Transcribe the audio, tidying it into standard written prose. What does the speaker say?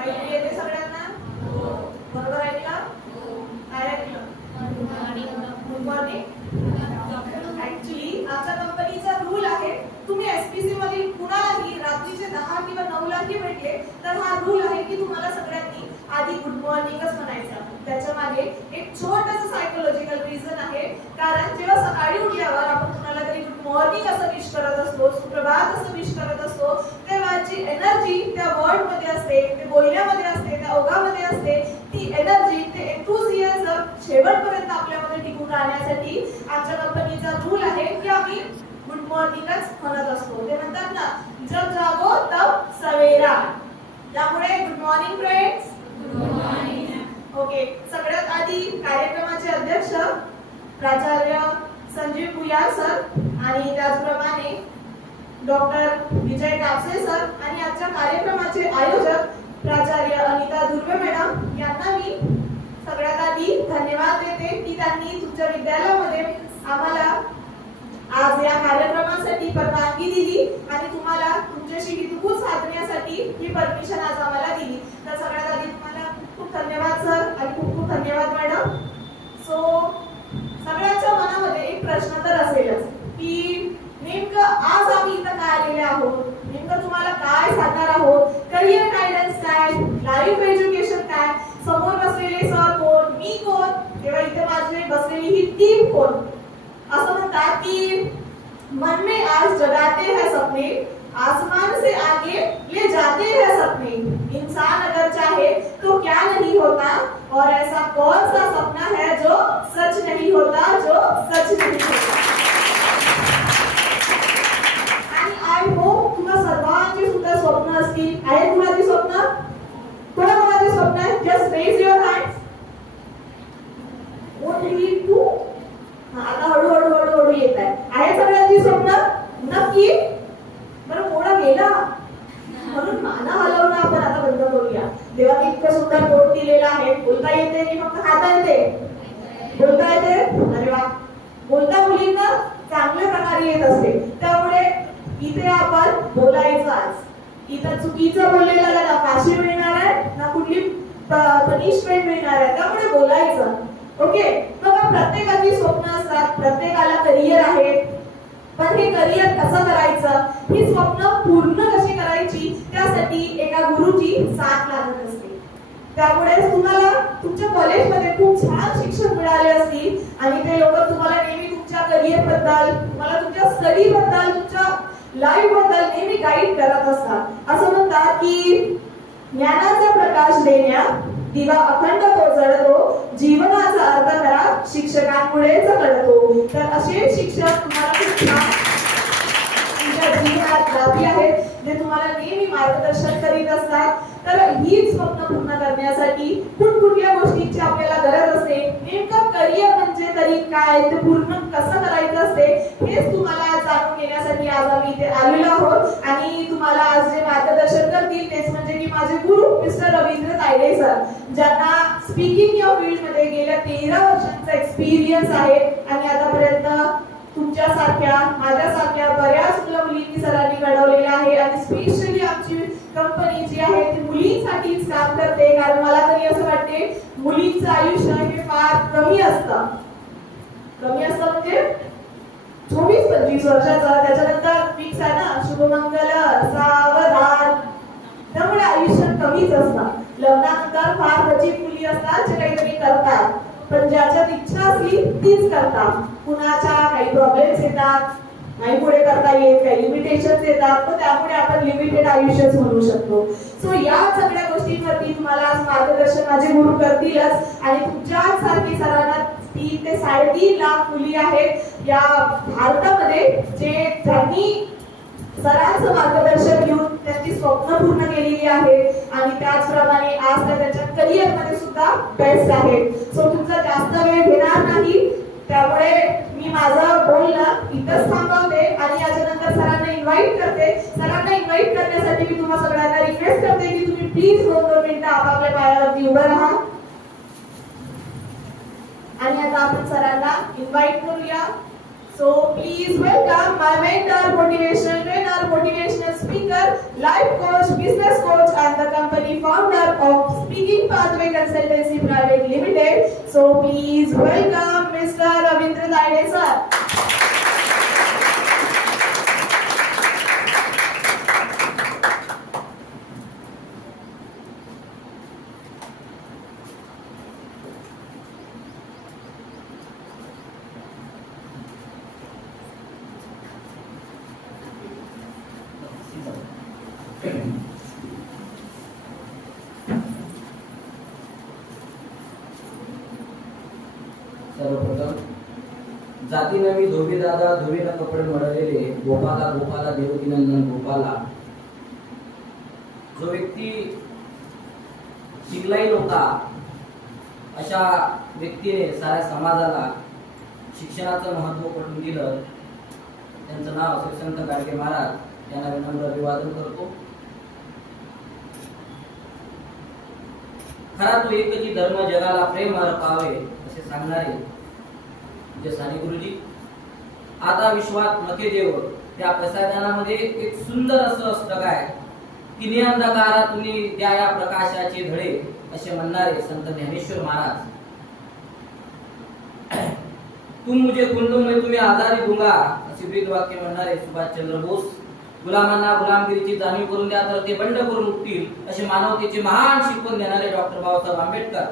ऐकू येते सगळ्यांना? बरोबर ऐकलं? काय ऐकलं? Good morning. ऍक्च्युली आमच्या कंपनीचा रूल आहे, तुम्ही एसपीसी मधील कुणालाही रात्रीचे 10 किंवा 9 लाही भेटले तर हा रूल आहे की तुम्हाला सगळ्यांनी आधी गुड मॉर्निंगच म्हणायचं. त्याच्या मागे एक छोटंसं सायकोलॉजिकल रिझन आहे. कारण जेव्हा सकाळी उठल्यावर आपण कुणाला तरी गुड मॉर्निंग असं विश करत असतो, सुप्रभात असं विश करत असतो, तेव्हा जी एनर्जी त्या वर्ड मध्ये असते, ते बोलण्यामध्ये असते, त्या ओघामध्ये असते, ती एनर्जी, ते एन्थुसियाझम शेवटपर्यंत आपल्यामध्ये टिकून राहण्यासाठी आमच्या कंपनीचा रूल आहे की आम्ही गुड मॉर्निंगच म्हणत असतो. ते म्हणतात ना, जब जागो तब सवेरा. त्यामुळे गुड मॉर्निंग फ्रेंड्स. ओके, सगळ्यात आधी कार्यक्रमाचे अध्यक्ष प्राचार्य संजीव भुयार सर आणि त्याचप्रमाणे डॉक्टर विजय कापसे सर आणि आजच्या कार्यक्रमाचे आयोजक प्राचार्य अनिता दुर्वे मॅडम यांना मी सगळ्यात आधी धन्यवाद देते की त्यांनी तुमच्या विद्यालयामध्ये आम्हाला आज या कार्यक्रमासाठी परवानगी दिली आणि तुम्हाला तुमच्याशी हितगुज साधण्यासाठी ही परमिशन आज आम्हाला दिली. तर सगळ्यात आधी तुम्हाला खूप खूप धन्यवाद सर आणि खूप खूप धन्यवाद मॅडम. सो सगळ्यांच्या मनामध्ये एक प्रश्न तर असेलच की नेमकं आज आम्ही इथं काय आलेले आहोत, नेमकं तुम्हाला काय सांगणार आहोत, करिअर गायडन्स काय, लाईफ एज्युकेशन काय, समोर बसलेले सर कोण, मी कोण, तेव्हा इथे माझे बसलेली ही टीम कोण. असं म्हणतात की मन में आज जगाते हैं सपने, आसमान से आगे ले जाते हैं सपने, इंसान अगर चाहे तो क्या नहीं होता, और ऐसा कौन सा सपना है जो सच नहीं होता, जो सच नहीं होता. आणि आय होप तुम्हा सर्वांची सुद्धा स्वप्न असतील. आहे कुणाची स्वप्न? कोणाकोणाची स्वप्न आहे? Just raise your hands. Only two. आता हळूहळू हळूहळू येत आहे सगळ्यांची स्वप्न? नक्की. बरं मोडा गेला म्हणून माना हलवणं आपण आता बंद करूया. देवाने इतकं सुंदर बोट दिलेला आहे. बोलता येते की फक्त हाता येते? बोलता येते? अरे वा. बोलता मुलींना चांगल्या प्रकारे येत असते. त्यामुळे इथे आपण बोलायचं. आज इथं चुकीचं बोललेल्याला ना फाशी मिळणार आहे ना कुठली पनिशमेंट मिळणार आहे. त्यामुळे बोलायचं. ओके. बघा, प्रत्येकाची स्वप्न असतात, प्रत्येकाला करिअर आहे, पण हे करिअर कसं करायचं, ही स्वप्न पूर्ण कशी करायची, त्यासाठी एका गुरुची साथ लागत असते. त्यामुळे तुम्हाला तुमच्या कॉलेजमध्ये खूप छान शिक्षण मिळाले असतील आणि ते लोक तुम्हाला नेहमी तुमच्या करिअर बद्दल, तुम्हाला तुमच्या स्टडी बद्दल, तुमच्या लाईफ बद्दल नेहमी गाईड करत असतात. असं म्हणतात की ज्ञानाचा प्रकाश देण्या दिवा अखंड तो जळतो, जीवनाचा अर्थ करा शिक्षकांमुळेच कळतो. तर असे शिक्षक तुम्हाला खूप छान तुमच्या जीवनात लाभले आहेत, जे तुम्हाला नेहमी मार्गदर्शन करीत असतात. तर ही स्वप्न पूर्ण करण्यासाठी कुठकुठल्या गोष्टींची आपल्याला गरज असते, नेमकं करिअर म्हणजे तरी काय, ते पूर्ण कसं करायचं असते, हेच तुम्हाला जाणून घेण्यासाठी आज आम्ही इथे आलेलो आहोत. आणि तुम्हाला आज जे मार्गदर्शन करतील तेच म्हणजे की माझे गुरु मिस्टर रवींद्र तायडे सर, ज्यांना स्पीकिंग या फील्ड मध्ये गेल्या 13 वर्षांचा एक्सपिरियन्स आहे आणि आतापर्यंत तुमच्यासारख्या माझ्यासारख्या बऱ्याच मुलींनी सरांनी घडवलेला आहे. आणि स्पेशली आमची कंपनी जी आहे ती मुलींसाठीच काम करते. कारण मला तरी असं वाटते मुलींचं आयुष्य हे फार कमी असतं म्हणजे 24-25 वर्षाचं. त्याच्यानंतर फिक्स आहे ना, शुभमंगल सावधान. त्यामुळे आयुष्य कमीच असतं. लग्नानंतर फार क्वचित मुली असतात जे काहीतरी करतात, पण ज्याच्यात इच्छा असली तीच करतात. कुणाच्या काही प्रॉब्लेम्स येतात, नाही पुढे करता येत, काही लिमिटेशन्स येतात, पण त्यामुळे आपण लिमिटेड आयुष्यच म्हणू शकतो. सो या सगळ्या गोष्टींवरती तुम्हाला आज मार्गदर्शन माझे गुरु करतीलच. आणि तुमच्याच सारखी सरांना 3 ते 3.5 लाख मुली आहेत या भारतामध्ये, जे त्यांनी सरांचं मार्गदर्शन घेऊन त्यांची स्वप्न पूर्ण केलेली आहे आणि त्याचप्रमाणे आज त्या त्यांच्या करिअर मध्ये सुद्धा बेस्ट आहेत. सो तुमचा जास्त वेळ घेणार नाही, त्यामुळे मी माझं बोलणं इथंच थांबवते आणि याच्यानंतर सरांना इन्व्हाइट करते. सरांना इन्व्हाइट करण्यासाठी मी तुम्हा सगळ्यांना रिक्वेस्ट करते की तुम्ही प्लीज 2-2 मिनिटं आपापल्या पायावरती उभं राहा. आणि आता आपण सरांना इन्व्हाइट करूया. So please welcome my mentor, motivational trainer, motivational speaker, life coach, business coach and the company founder Pathway Consultancy Private Limited. So please welcome Mr. Ravindra Taide sir. सर्वप्रथम जातीनं मी धोबी दादा धोबीनं कपडे मडलेले गोपाला गोपाला देवकी नंदन गोपाला. जो व्यक्ती शिकलाही नव्हता अशा व्यक्तीने साऱ्या समाजाला शिक्षणाचं महत्त्व पटवून दिलं. त्यांचं नाव श्री संत गाडगे महाराज यांना विनम्र अभिवादन करतो. खरा तो एकची धर्म जगाला प्रेम पावे असे सांगणारे जे साने गुरुजी. आता विश्वात नके देव त्या प्रसादानामध्ये एक सुंदर असं असतं काय की निअंधकारातून त्या या प्रकाशाचे धडे असे म्हणणारे संत ज्ञानेश्वर महाराज. तुम मुझे कुंडू में तुम्हें आजादी दूंगा असे ब्रीद वाक्य म्हणणारे सुभाषचंद्र बोस. गुलामांना गुलामगिरीची जाणीव करून द्या तर ते बंड करून उठतील असे मानवतेचे महान शिकवण देणारे डॉक्टर बाबासाहेब आंबेडकर.